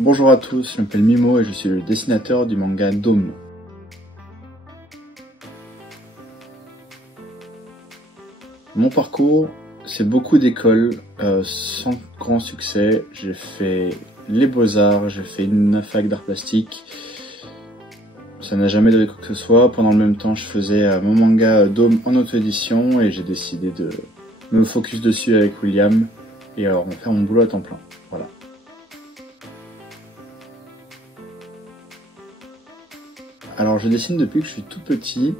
Bonjour à tous, je m'appelle Mimo et je suis le dessinateur du manga Dome. Mon parcours, c'est beaucoup d'écoles, sans grand succès. J'ai fait les beaux-arts, j'ai fait une fac d'art plastique. Ça n'a jamais donné quoi que ce soit. Pendant le même temps, je faisais mon manga Dome en auto-édition et j'ai décidé de me focus dessus avec William et alors on va faire mon boulot à temps plein. Voilà. Alors je dessine depuis que je suis tout petit.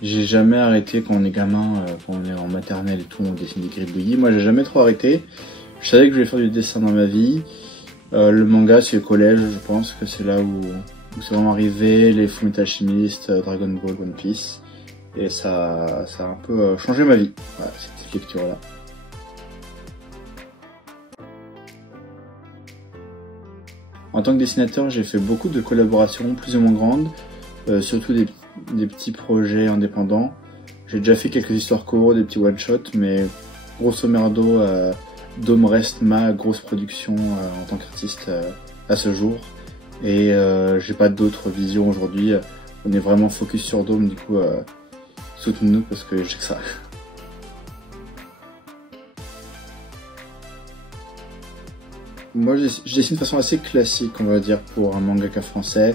J'ai jamais arrêté quand on est gamin, quand on est en maternelle et tout, on dessine des gribouillis. Moi j'ai jamais trop arrêté. Je savais que je voulais faire du dessin dans ma vie. Le manga c'est le collège, je pense que c'est là où c'est vraiment arrivé, les Fullmetal Alchemist, Dragon Ball, One Piece. Et ça a un peu changé ma vie, voilà, cette lecture-là. En tant que dessinateur, j'ai fait beaucoup de collaborations plus ou moins grandes, surtout des petits projets indépendants. J'ai déjà fait quelques histoires co, des petits one-shots, mais grosso merdo, Dome reste ma grosse production en tant qu'artiste à ce jour. Et j'ai pas d'autres visions aujourd'hui. On est vraiment focus sur Dome, du coup, soutenez-nous parce que j'ai que ça. Moi, je dessine de façon assez classique, on va dire, pour un mangaka français.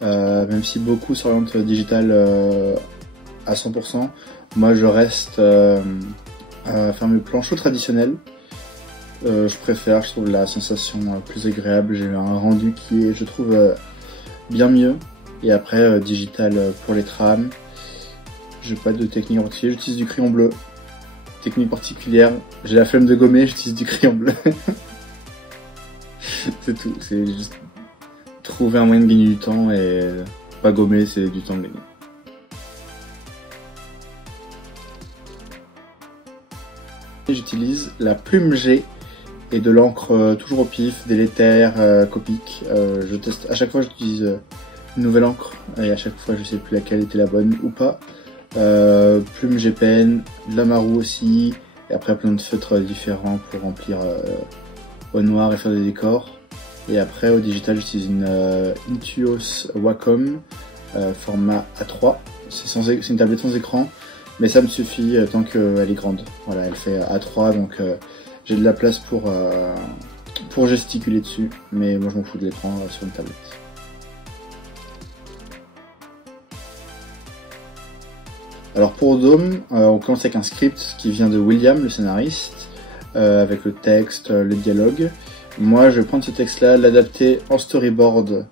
Même si beaucoup s'orientent digital à 100%, moi je reste à faire mes planchos traditionnels. Je préfère, je trouve la sensation plus agréable, j'ai un rendu qui est, je trouve, bien mieux. Et après, digital pour les trames. J'ai pas de technique en particulier, j'utilise du crayon bleu. Technique particulière, j'ai la flemme de gommer, j'utilise du crayon bleu. C'est tout, c'est juste trouver un moyen de gagner du temps et pas gommer, c'est du temps gagné. J'utilise la plume G et de l'encre toujours au pif, délétère, Copic. Je teste, à chaque fois j'utilise une nouvelle encre et à chaque fois je sais plus laquelle était la bonne ou pas. Plume G Pen, de la Marou aussi, et après plein de feutres différents pour remplir au noir et faire des décors. Et après au digital j'utilise une Intuos Wacom format A3. C'est une tablette sans écran, mais ça me suffit tant qu'elle est grande. Voilà, elle fait A3, donc j'ai de la place pour gesticuler dessus, mais moi je m'en fous de l'écran sur une tablette. Alors pour Dome, on commence avec un script qui vient de William, le scénariste, avec le texte, le dialogue. Moi je vais prendre ce texte-là, l'adapter en storyboard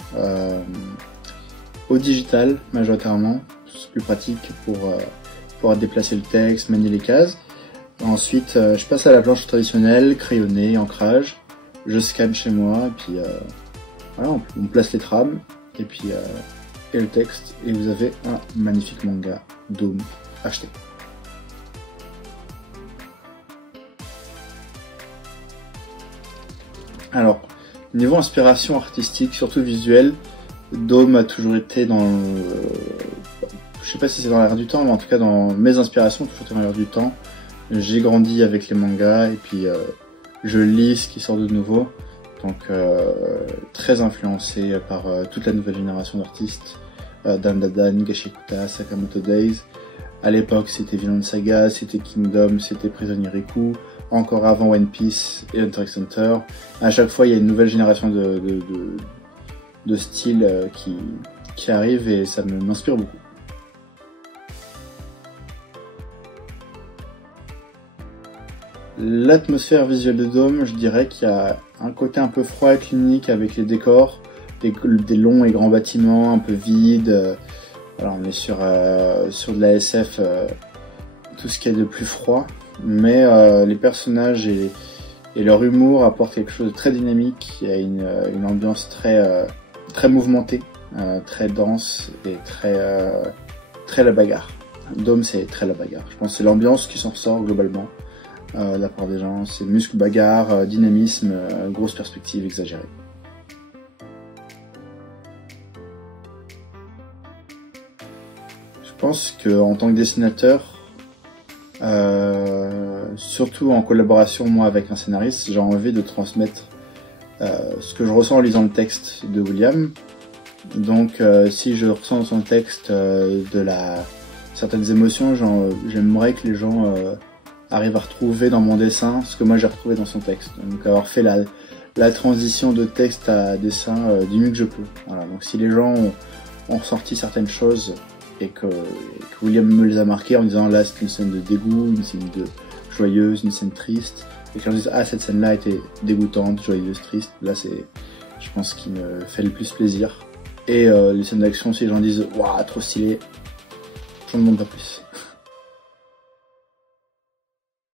au digital majoritairement, c'est plus pratique pour pouvoir déplacer le texte, manier les cases. Ensuite je passe à la planche traditionnelle, crayonné, ancrage, je scanne chez moi, et puis voilà, on place les trames, et puis et le texte, et vous avez un magnifique manga Dome acheté. Alors, niveau inspiration artistique, surtout visuelle, Dome a toujours été dans je sais pas si c'est dans l'air du temps, mais en tout cas dans mes inspirations, toujours été dans l'air du temps. J'ai grandi avec les mangas, et puis je lis ce qui sort de nouveau, donc très influencé par toute la nouvelle génération d'artistes. Dan Dadan, Gashikuta, Sakamoto Days. À l'époque, c'était Vinland Saga, c'était Kingdom, c'était Prisonnier Riku. Encore avant One Piece et Hunter x Hunter. À chaque fois, il y a une nouvelle génération de styles qui arrive et ça m'inspire beaucoup. L'atmosphère visuelle de Dome, je dirais qu'il y a un côté un peu froid et clinique avec les décors. Des longs et grands bâtiments un peu vides. Alors on est sur de la SF, tout ce qu'il y a de plus froid, mais les personnages et leur humour apportent quelque chose de très dynamique. Il y a une ambiance très mouvementée, très dense et très la bagarre. Dome c'est très la bagarre. Je pense que c'est l'ambiance qui s'en ressort globalement de la part des gens. C'est muscle, bagarre, dynamisme, grosse perspective exagérée. Je pense qu'en tant que dessinateur, surtout en collaboration moi avec un scénariste, j'ai envie de transmettre ce que je ressens en lisant le texte de William. Donc si je ressens dans son texte certaines émotions, j'aimerais que les gens arrivent à retrouver dans mon dessin ce que moi j'ai retrouvé dans son texte. Donc avoir fait la transition de texte à dessin du mieux que je peux. Voilà. Donc si les gens ont ressorti certaines choses et que William me les a marquées en disant là c'est une scène de dégoût, une scène joyeuse, une scène triste, et que je dis ah cette scène là était dégoûtante, joyeuse, triste, là c'est je pense qui me fait le plus plaisir. Et les scènes d'action, si les gens disent waouh trop stylé, j'en demande pas plus.